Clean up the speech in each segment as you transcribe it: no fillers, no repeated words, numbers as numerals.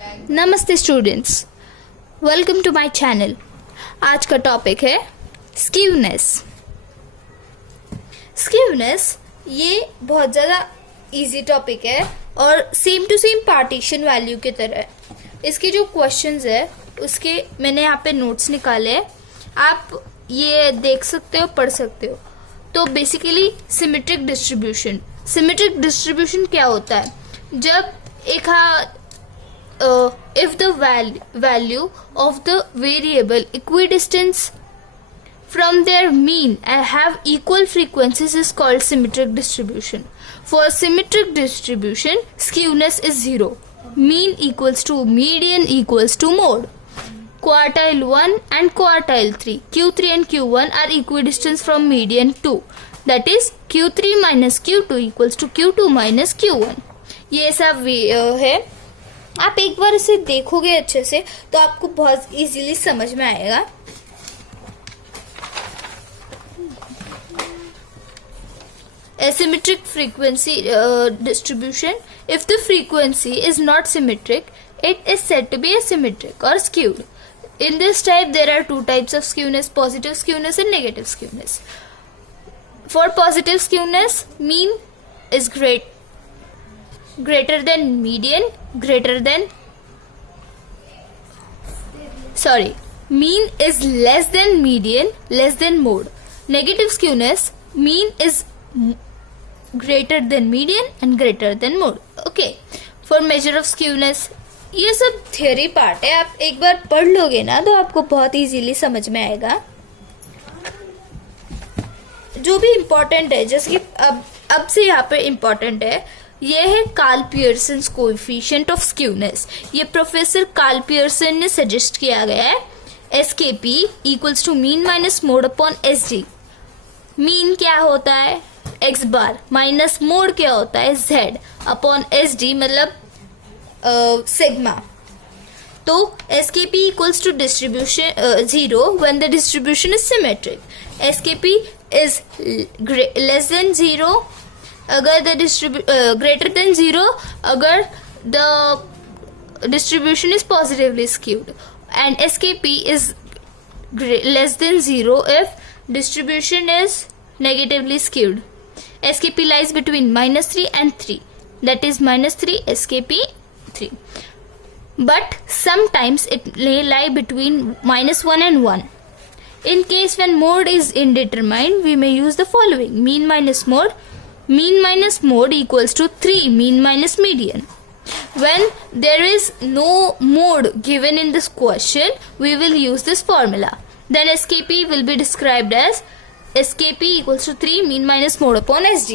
नमस्ते students, welcome to my channel. आज का टॉपिक है स्क्यूनेस। स्क्यूनेस ये बहुत ज़्यादा इजी टॉपिक है और same to same partition value की तरह है। इसके जो क्वेश्चंस है उसके मैंने यहाँ पे नोट्स निकाले हैं, आप ये देख सकते हो, पढ़ सकते हो। तो बेसिकली सिमेट्रिक डिस्ट्रीब्यूशन क्या होता है? जब एक if the value of the variable equidistance from their mean and have equal frequencies is called symmetric distribution. For symmetric distribution, skewness is 0. Mean equals to median equals to mode. Quartile 1 and quartile 3, Q3 and Q1 are equidistant from median 2. That is Q3 minus Q2 equals to Q2 minus Q1. ये सब है। आप एक बार इसे देखोगे अच्छे से तो आपको बहुत इजीली समझ में आएगा। Asymmetric frequency distribution. If the frequency is not symmetric, it is said to be asymmetric or skewed. In this type, there are two types of skewness: positive skewness and negative skewness. For positive skewness, mean is greater than median, mean is less than median, less than mode. Negative skewness, mean is greater than median and greater than mode. Okay, for measure of skewness, ये सब theory part है, आप एक बार पढ़ लोगे ना तो आपको बहुत इजीली समझ में आएगा। जो भी इम्पोर्टेंट है, जैसे कि अब से यहाँ पे इम्पोर्टेंट है, ये है Karl Pearson coefficient of skewness. ये प्रोफेसर कार्ल पियर्सन ने सजेस्ट किया गया है। SKP equals to mean minus mode upon SD। Mean क्या होता है? x बार माइनस मोड क्या होता है? Z अपॉन SD, मतलब सिग्मा। तो SKP equals to distribution 0 when the distribution is symmetric. SKP is less than 0 अगर द ग्रेटर देन 0 अगर the distribution is positively skewed, and SKP is less than 0 if distribution is negatively skewed. SKP lies between -3 and 3, that is -3 SKP 3. But sometimes it may lie between -1 and 1. In case when mode is indeterminate, we may use the following: mean minus mode equals to 3 mean minus median. When there is no mode given in this question, we will use this formula. Then SKP will be described as SKP equals to 3 mean minus mode upon SD.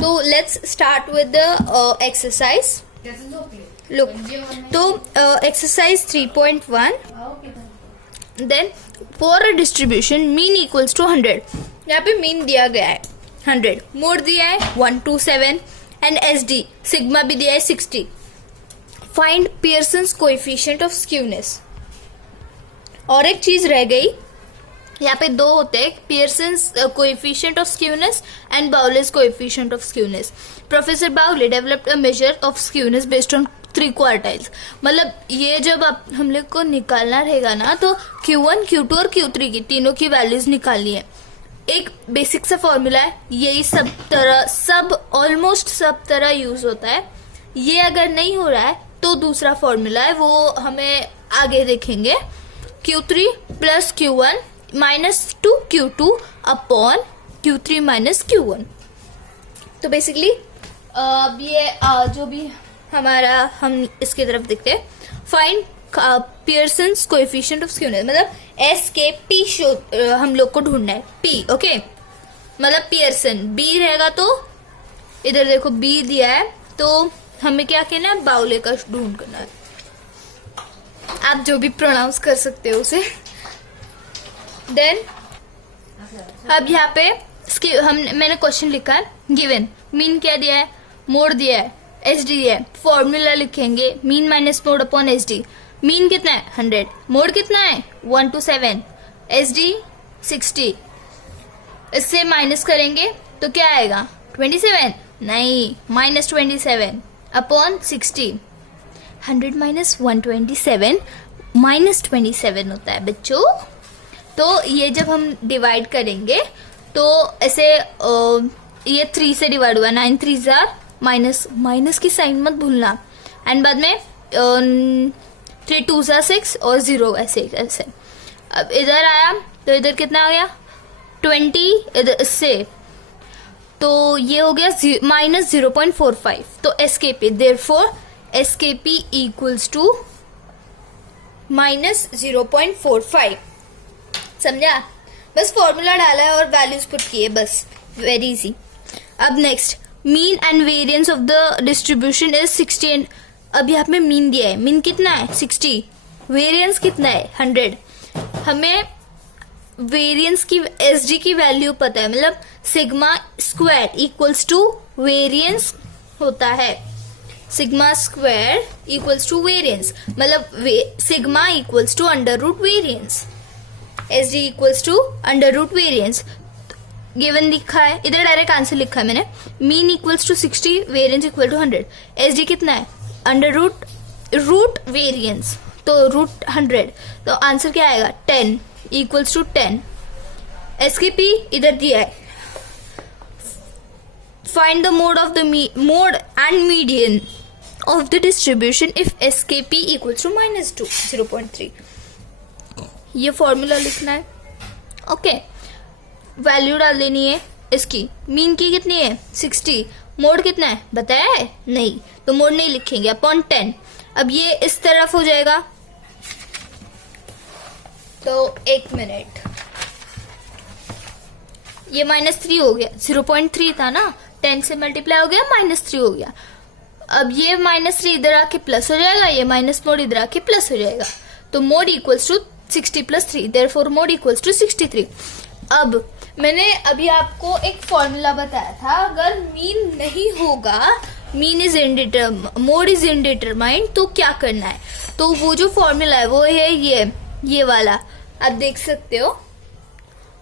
So let's start with the exercise. Look, so exercise 3.1. Then for a distribution mean equals to 100. यहाँ पे mean दिया गया है 100, mode दिया है 127 and SD sigma भी दिया है 60. Find Pearson's coefficient of skewness. और एक चीज रह गई, यहाँ पे दो होते हैं, Pearson's coefficient of skewness and Bowley's coefficient of skewness. Professor Bowley developed a measure of skewness based on 3 quartiles. मतलब ये जब हम लोग को निकालना रहेगा ना तो Q1, Q2 और Q3 की तीनों की वैल्यूज निकालनी है. एक बेसिक सा फॉर्मूला है, यही ऑलमोस्ट सब तरह यूज होता है. ये अगर नहीं हो रहा है तो दूसरा फॉर्मूला है, वो हमें आगे देखेंगे. Q3 plus Q1 minus 2Q2 upon Q3 minus Q1. तो बेसिकली अब ये जो भी हमारा, हम इसकी तरफ देखते हैं. Find Pearson's coefficient of skewness, मतलब SKP हम लोग को ढूंढना है. P, ओके, मतलब पियर्सन. B रहेगा तो इधर देखो B दिया है, तो हमें क्या कहना है? बाउले का ढूंढ करना है. आप जो भी प्रोनाउंस कर सकते हो उसे. देन अब यहाँ पे मैंने क्वेश्चन लिखा है, गिवन मीन क्या दिया है? मोड दिया है, SD दिया है. फॉर्मूला लिखेंगे mean minus mode upon SD. Mean कितना है? 100. मोड कितना है? 127. SD 60. इससे माइनस करेंगे तो क्या आएगा? 27? नहीं, -27 अपॉन 60. 100 माइनस 127 माइनस 27 होता है बच्चों। तो ये जब हम डिवाइड करेंगे तो ऐसे ये 3 से डिवाइड हुआ, 9 3 जार माइनस, माइनस की साइन मत भूलना, एंड बाद में 3 2 जार 6 और 0 ऐसे ऐसे। अब इधर आया तो इधर कितना आ गया 20 इधर से, तो ये हो गया माइनस 0.45। तो SKP, therefore SKP equals to minus 0.45। समझा? बस फॉर्मूला डाला है और वैल्यूज पुट किए, बस वेरी इजी। अब next, mean and variance of the distribution is 60 and अब यहाँ पे मीन दिया है, मीन कितना है 60, वेरिएंस कितना है 100। हमें वेरिएंस की एसडी की वैल्यू पता है, मतलब sigma square equals to variance होता है, sigma square equals to variance, मतलब sigma equals to under root variance, S D equals to under root variance. Given लिखा है, इधर डायरेक्ट आंसर लिखा है मैंने, mean equals to 60, variance equal to 100। S D कितना है अंडर रूट वेरियंस, तो रूट 100, तो आंसर क्या आएगा 10 equals to 10। S K P इधर दिया है, find the mode of the mode and median of the distribution if S K P equals to -2 0.3। ये फॉर्मूला लिखना है, ओके। वैल्यू डाल देनी है इसकी, मीन की कितनी है 60, मोड कितना है बताया है नहीं, तो मोड नहीं लिखेंगे, अपॉन 10। अब ये इस तरफ हो जाएगा, तो 1 मिनट, ये -3 हो गया, 0.3 था ना, 10 से मल्टीप्लाई हो गया, -3 हो गया। अब ये -3 इधर आके प्लस हो जाएगा, ये माइनस मोड इधर आके प्लस हो जाएगा, तो mode equals to 60 + 3, therefore mode equals to 63। अब मैंने अभी आपको एक फॉर्मूला बताया था, अगर मीन नहीं होगा, मीन इज मोड इज इनडिटरमाइंड, तो क्या करना है, तो वो जो फॉर्मूला है वो है ये वाला, आप देख सकते हो,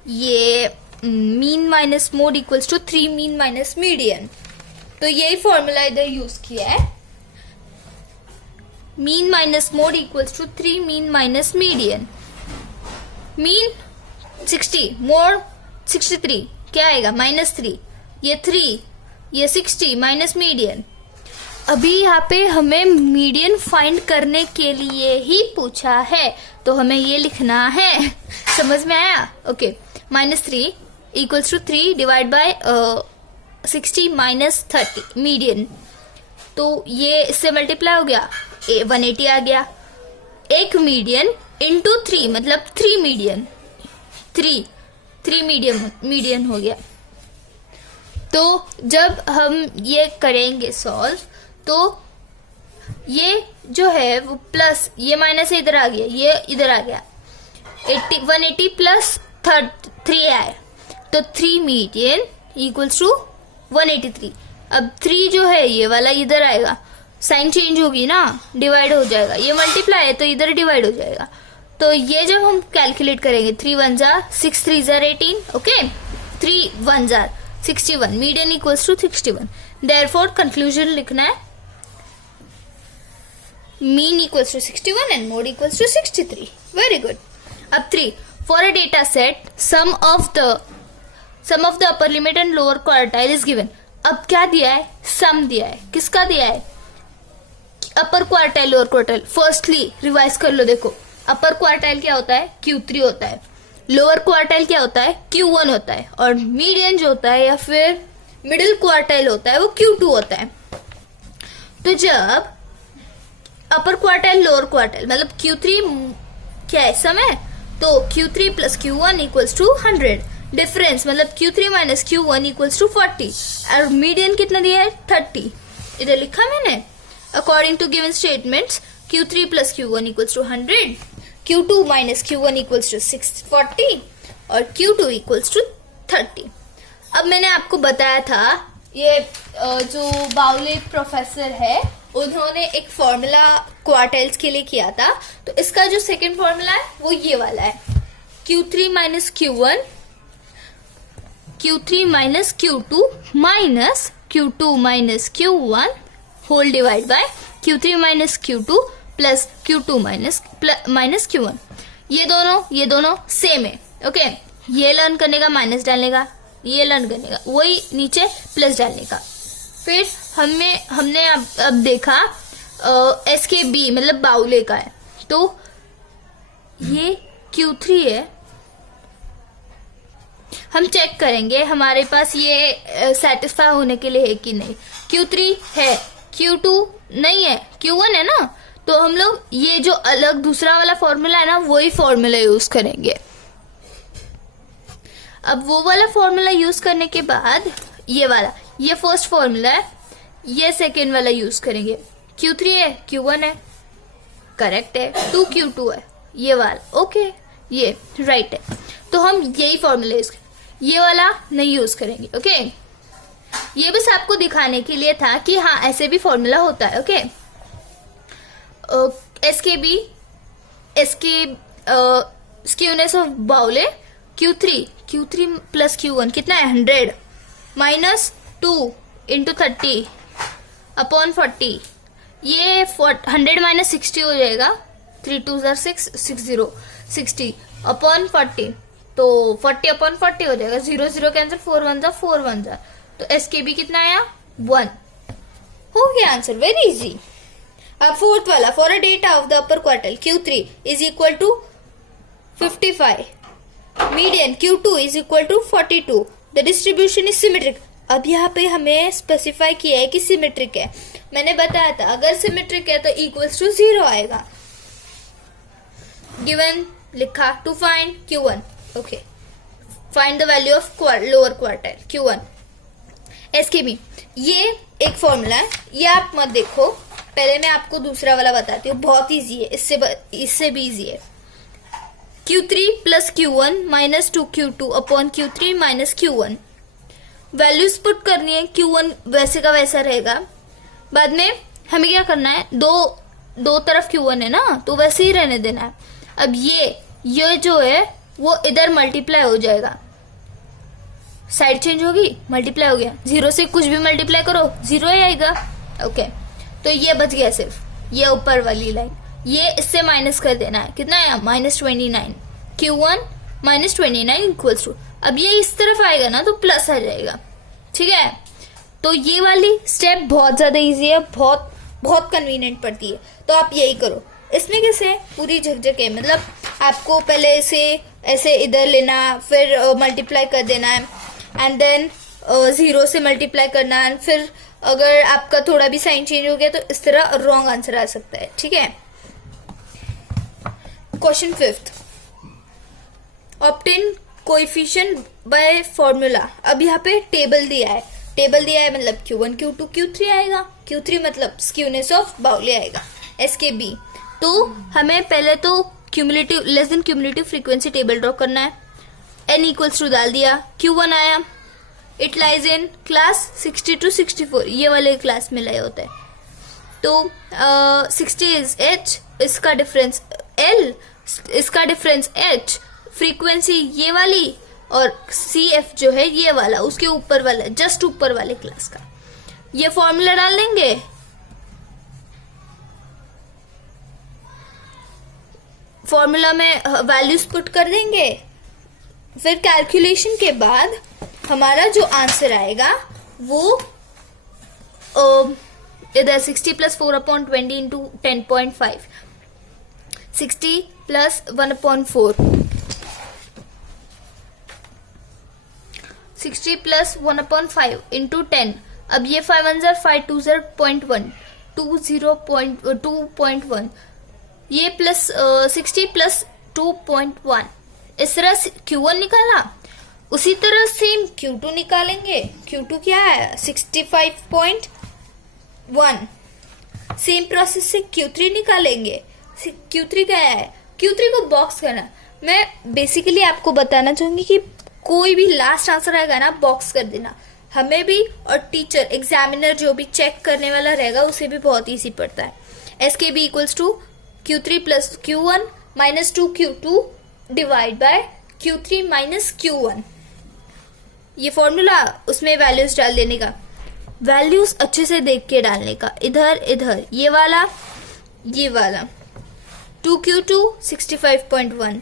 ये mean minus mode equals to 3 mean minus median, तो यही फॉर्मूला इधर यूज किया है, mean minus mode equals to 3 mean minus median. Mean 60, mode 63, क्या आएगा -3, ये 3, ये 60 माइनस मीडियन। अभी यहाँ पे हमें मीडियन फाइंड करने के लिए ही पूछा है, तो हमें ये लिखना है, समझ में आया? Okay, -3 equals to 3 divide by 60 minus 30 median, तो ये इससे मल्टीप्लाई हो गया, 180 आ गया। एक मीडियन इंटू 3 मतलब 3 मीडियन, 3 मीडियन हो गया। तो जब हम ये करेंगे सॉल्व, तो ये जो है वो प्लस, ये माइनस इधर आ गया, ये इधर आ गया, 180 प्लस 3 आए, तो 3 मीडियन इक्वल्स टू 183। अब 3 जो है ये वाला इधर आएगा, साइन चेंज होगी ना, डिवाइड हो जाएगा, ये मल्टीप्लाई है तो इधर डिवाइड हो जाएगा। तो ये जब हम कैलकुलेट करेंगे, 3 1 जार 6 3 जार 18, ओके, 3 1 जार 61, median equals to 61। Therefore conclusion लिखना है, mean equals to 61 and mode equals to 63। Very good. अब 3, for a data set sum of the upper limit and lower quartile is given. अब क्या दिया है, सम दिया है, किसका दिया है, अपर quartile lower quartile. Firstly revise कर लो, देखो अपर क्वार्टाइल क्या होता है Q3 होता है, लोअर क्वार्टाइल क्या होता है Q1 होता है, और मीडियन जो होता है या फिर मिडिल क्वार्टाइल होता है वो Q2 होता है। तो जब अपर क्वार्टाइल लोअर क्वार्टाइल मतलब Q3 क्या है समय, तो Q3 + Q1 equals to 100, difference मतलब Q3 - Q1 इक्वल्स टू 40, और मीडियन कितना दिया है 30, इधर लिखा मैंने। According to given statements Q3 + Q1 equals to 100, Q2 - Q1 equals to 640 और Q2 इक्वल्स टू 30। अब मैंने आपको बताया था, ये जो बाउले प्रोफेसर है उन्होंने एक फॉर्मूला क्वार्टाइल्स के लिए किया था, तो इसका जो सेकंड फॉर्मूला है वो ये वाला है, Q3 - Q1 Q3 - Q2 - Q2 - Q1 whole divide by Q3 minus Q2 plus Q2 minus Q1। ये दोनों सेम है। ओके, ये लर्न करने का माइनस डालने का, ये लर्न करने का, वही नीचे प्लस डालने का। फिर हमने अब देखा SKB मतलब बाउले का है, तो ये Q3 है। हम चेक करेंगे हमारे पास ये सेटिस्फाई होने के लिए है कि नहीं। Q3 है, Q2 नहीं है, Q1 है ना, तो हम लोग ये जो अलग दूसरा वाला फॉर्मूला है ना, वही फॉर्मूला यूज करेंगे। अब वो वाला फॉर्मूला यूज करने के बाद ये फर्स्ट फॉर्मूला है, ये सेकेंड वाला यूज करेंगे। Q3 है, Q1 है, करेक्ट है, 2Q2 है, ये वाला ओके, ये राइट है। तो हम यही फॉर्मूला यूज, ये वाला नहीं यूज करेंगे। ओके, ये बस आपको दिखाने के लिए था कि हाँ ऐसे भी फॉर्मूला होता है। ओके, SKB स्क्यूनेस ऑफ बाउले Q3 प्लस Q1 कितना है 100 माइनस 2 इंटू 30 अपॉन 40। ये 100 माइनस 60 हो जाएगा, 3 2 6 60 अपॉन 40, तो 40 अपॉन 40 हो जाएगा, 0 0 कैंसिल, 4 1 जा, तो SKB कितना आया 1। हो गया आंसर, वेरी इजी। अब फोर्थ वाला, for a data of the upper quarter Q3 is equal to 55, median Q2 is equal to 42, the distribution is symmetric. अब यहाँ पे हमें स्पेसिफाई किया है कि सिमेट्रिक है। मैंने बताया था अगर सिमेट्रिक है तो इक्वल्स टू 0 आएगा। गिवन लिखा to find Q1, okay, find the value of lower quarter Q1। SKB ये एक फॉर्मूला है, ये आप मत देखो, पहले मैं आपको दूसरा वाला बताती हूँ, बहुत इजी है, इससे भी इजी है। Q3 plus Q1 minus 2Q2 upon Q3 minus Q1। Values put करनी है, Q1 वैसे का वैसा रहेगा। बाद में हमें क्या करना है, दो तरफ Q1 है ना, तो वैसे ही रहने देना है। अब ये जो है वो इधर मल्टीप्लाई हो जाएगा, साइड चेंज होगी, मल्टीप्लाई हो गया, 0 से कुछ भी मल्टीप्लाई करो 0 ही आएगा। ओके, तो ये बच गया सिर्फ ये ऊपर वाली लाइन, ये इससे माइनस कर देना है, कितना आया -29, Q1 -29 इक्वल्स टू, अब ये इस तरफ आएगा ना तो प्लस आ जाएगा। ठीक है, तो ये वाली स्टेप बहुत ज्यादा इजी है, बहुत बहुत कन्वीनियंट पड़ती है, तो आप यही करो। इसमें कैसे पूरी झकझक है, मतलब आपको पहले ऐसे इधर लेना, फिर मल्टीप्लाई कर देना है, एंड देन 0 से मल्टीप्लाई करना है, फिर अगर आपका थोड़ा भी साइन चेंज हो गया तो इस तरह रॉन्ग आंसर आ सकता है। ठीक है, question 5th, obtain coefficient by formula. अब यहाँ पे टेबल दिया है मतलब Q1 Q2 Q3 आएगा, Q3 मतलब स्क्यूनेस ऑफ बाउले आएगा, SKB। तो हमें पहले तो cumulative less than cumulative frequency table draw करना है। n इक्वल्स टू डाल दिया, Q1 आया, it lies in class 60 to 64, ये वाले क्लास में लाया होता है। तो 60 इज h, इसका डिफरेंस l, इसका डिफरेंस h, फ्रीक्वेंसी ये वाली, और CF जो है ये वाला, उसके ऊपर वाला, जस्ट ऊपर वाले क्लास का। ये फॉर्मूला डाल देंगे, फॉर्मूला में वैल्यूज पुट कर देंगे, फिर कैलकुलेशन के बाद हमारा जो आंसर आएगा वो इधर 60 plus 4/20 into 10.5, 60 plus 1/4, 60 plus 1/5 into 10। अब ये 5 1 5 2 0.1 2.1, ये प्लस 60 प्लस 2.1, इस तरह Q1 निकाला। उसी तरह सेम Q2 निकालेंगे, Q2 क्या है 65.1। सेम प्रोसेस से Q3 निकालेंगे, Q3 क्या है, Q3 को बॉक्स करना। मैं बेसिकली आपको बताना चाहूंगी कि कोई भी लास्ट आंसर आएगा ना बॉक्स कर देना, हमें भी और टीचर एग्जामिनर जो भी चेक करने वाला रहेगा उसे भी बहुत इजी पड़ता है। SKB equals to Q3 plus Q1 minus 2Q2 divide by Q3 minus Q1, ये फॉर्मूला, उसमें वैल्यूज डाल देने का। वैल्यूज अच्छे से देख के डालने का, इधर इधर ये वाला 2Q2 65.1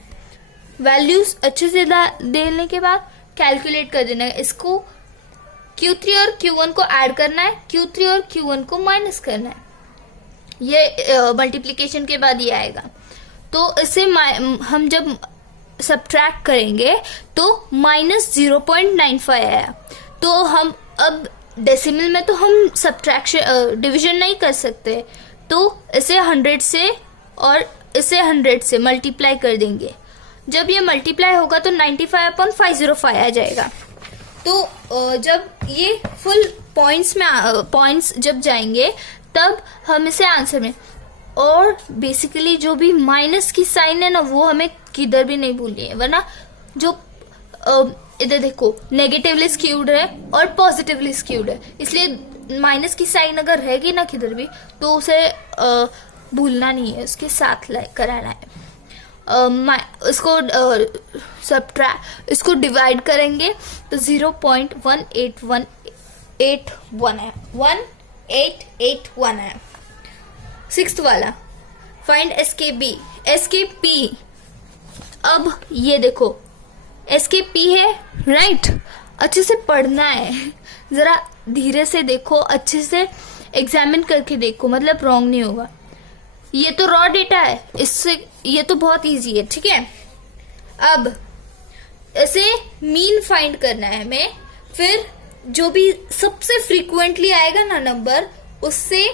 वैल्यूज अच्छे से देने के बाद कैलकुलेट कर देना है। इसको Q3 और Q1 को ऐड करना है, Q3 और Q1 को माइनस करना है। ये मल्टीप्लिकेशन के बाद ये आएगा। तो इसे हम जब सब्ट्रैक्ट करेंगे तो -0.95 आया। तो हम अब डेसिमल में तो हम सब्ट्रैक्शन डिवीजन नहीं कर सकते, तो इसे 100 से और इसे 100 से मल्टीप्लाई कर देंगे। जब ये मल्टीप्लाई होगा तो 95/505 आ जाएगा। तो जब ये फुल पॉइंट्स जब जाएंगे तब हम इसे आंसर में, और बेसिकली जो भी माइनस की साइन है ना वो हमें किधर भी नहीं भूलनी है, वरना जो इधर देखो नेगेटिवली स्क्यूड है और पॉजिटिवली स्क्यूड है, इसलिए माइनस की साइन अगर रहेगी ना किधर भी तो उसे भूलना नहीं है, उसके साथ कराना है। इसको डिवाइड करेंगे तो 0.18181 है, 1881 है। सिक्स्थ वाला फाइंड एसकेपी। अब ये देखो एसकेपी है, राइट? अच्छे से पढ़ना है, जरा धीरे से देखो, अच्छे से एग्जामिन करके देखो, मतलब रॉन्ग नहीं होगा। ये तो रॉ डेटा है, इससे ये तो बहुत इजी है, ठीक है। अब इसे मीन फाइंड करना है हमें, फिर जो भी सबसे फ्रीक्वेंटली आएगा ना नंबर, उससे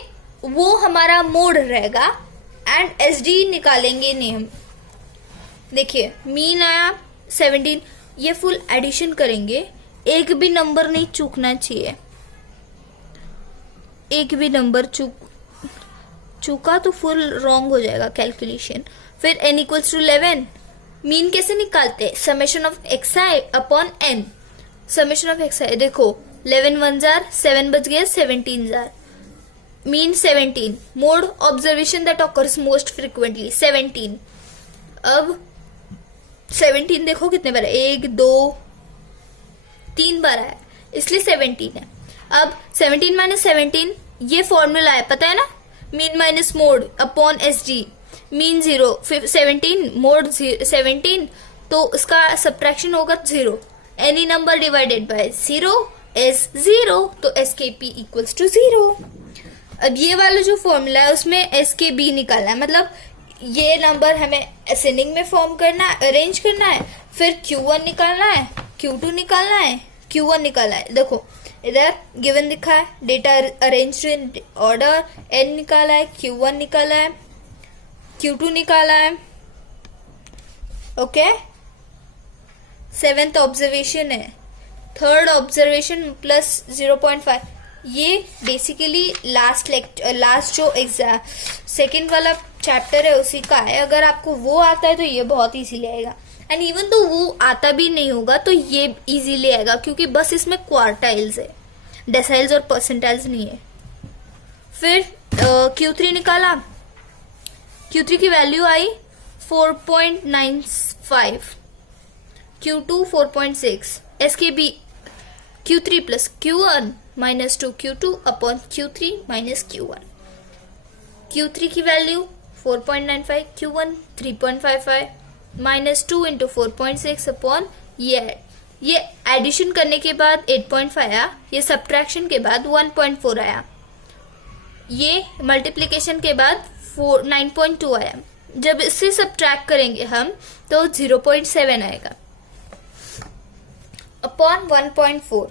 वो हमारा मोड रहेगा एंड एसडी निकालेंगे नहीं हम। देखिए मीन आया 17, ये फुल एडिशन करेंगे, एक भी नंबर नहीं चूकना चाहिए, एक भी नंबर चूका तो फुल रॉन्ग हो जाएगा कैलकुलेशन। फिर n = 11, मीन कैसे निकालते? Summation of xi upon n। Summation of xi देखो 11 1 जार 7 बच गया 17 jar, mean 17, mode observation that occurs most frequently 17। अब 17 देखो कितने बार है, 1 2 3 बार है, इसलिए 17 है। अब 17 - 17 ये फॉर्मूला है, पता है ना, mean minus mode upon SD, mean 0, फिर 17 मोड 17, तो उसका सब्ट्रैक्शन होगा 0। Any number divided by 0 is 0, तो एसकेपी इक्वल्स टू 0। अब ये वाला जो फॉर्मूला है उसमें एसकेबी निकालना है, मतलब ये नंबर हमें असेंडिंग में फॉर्म करना है, अरेंज करना है, फिर Q1 निकालना है, Q2 निकालना है, Q1 निकालना है। देखो इधर गिवन दिखा है, data arranged in order, n निकाला है, Q1 निकाला है, Q2 निकाला है, ओके। 7th ऑब्जर्वेशन है, 3rd ऑब्जर्वेशन प्लस 0.5। ये बेसिकली लास्ट जो एग्जाम सेकेंड वाला चैप्टर है उसी का है। अगर आपको वो आता है तो ये बहुत इजीली आएगा, एंड इवन तो वो आता भी नहीं होगा तो ये इजीली आएगा, क्योंकि बस इसमें क्वार्टाइल्स है, डेसाइल्स और परसेंटाइल्स नहीं है। फिर Q3 निकाला, Q3 की वैल्यू आई 4.95, Q2 4.6, SKB Q3 plus Q1 minus 2Q2 upon Q3 minus Q1। Q3 की value 4.95, Q1 3.55 minus 2 into 4.6 upon ये एडिशन करने के बाद 8.5 आया, ये सब्ट्रैक्शन के बाद 1.4 आया, ये मल्टीप्लिकेशन के बाद 9.2 आया। जब इससे सब्ट्रैक्ट करेंगे हम तो 0.7 आएगा अपॉन 1.4।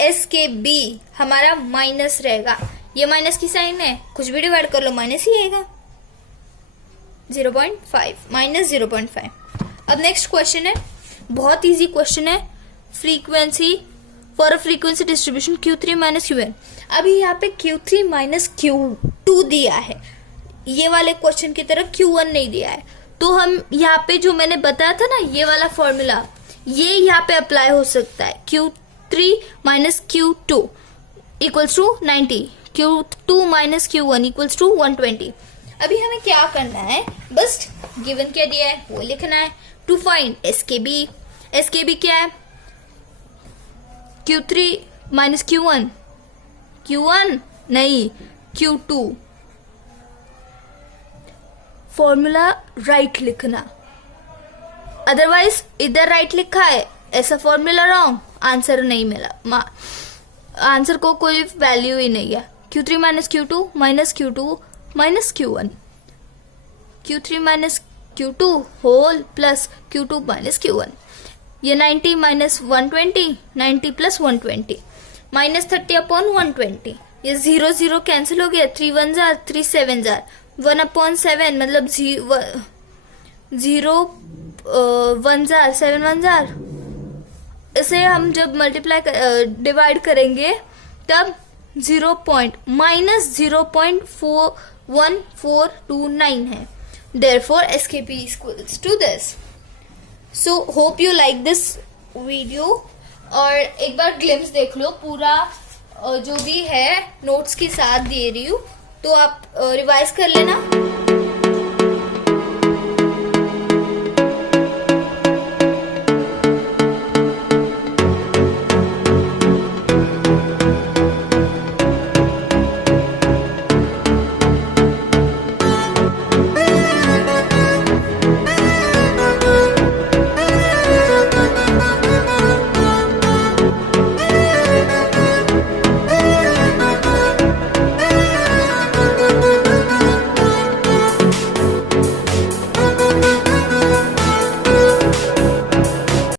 एसकेबी हमारा माइनस रहेगा, ये माइनस की साइन है, कुछ भी डिवाइड कर लो माइनस ही आएगा, 0.5 माइनस 0.5। अब नेक्स्ट क्वेश्चन है, बहुत इजी क्वेश्चन है, frequency for a frequency distribution Q3 minus Qn। अभी यहाँ पे Q3 माइनस Q2 दिया है, ये वाले क्वेश्चन की तरह Q1 नहीं दिया है, तो हम यहाँ पे जो मैंने बताया था ना ये वाला फॉर्मूला, ये यहाँ पे अप्लाई हो सकता है। Q3 minus Q2 equals to 90, Q2 minus Q1 equals to 120। अभी हमें क्या करना है, बस गिवन क्या दिया है वो लिखना है। टू फाइंड एसकेबी, एसकेबी क्या है, Q3 माइनस Q1, Q1 नहीं Q2। फॉर्मूला राइट लिखना, अदरवाइज इधर राइट लिखा है, ऐसा फॉर्मूला रॉन्ग, आंसर नहीं मिला, आंसर को कोई वैल्यू ही नहीं है। Q3 minus Q2 minus Q2 minus Q1, Q3 minus Q2 whole plus Q2 minus Q1। ये 90 माइनस 120, 90 प्लस 120 माइनस 30 अपॉन 120। ये 0 0 कैंसिल हो गया, 3 1 जार 3 7 जार 1 अपॉन 7 मतलब 0 1 जार 7 1 जार। इसे हम जब मल्टीप्लाई डिवाइड करेंगे तब -0.1429 है। Therefore SKP equals to this. So hope you like this video। और एक बार ग्लिम्स देख लो, पूरा जो भी है नोट्स के साथ दे रही हूँ, तो आप रिवाइज कर लेना।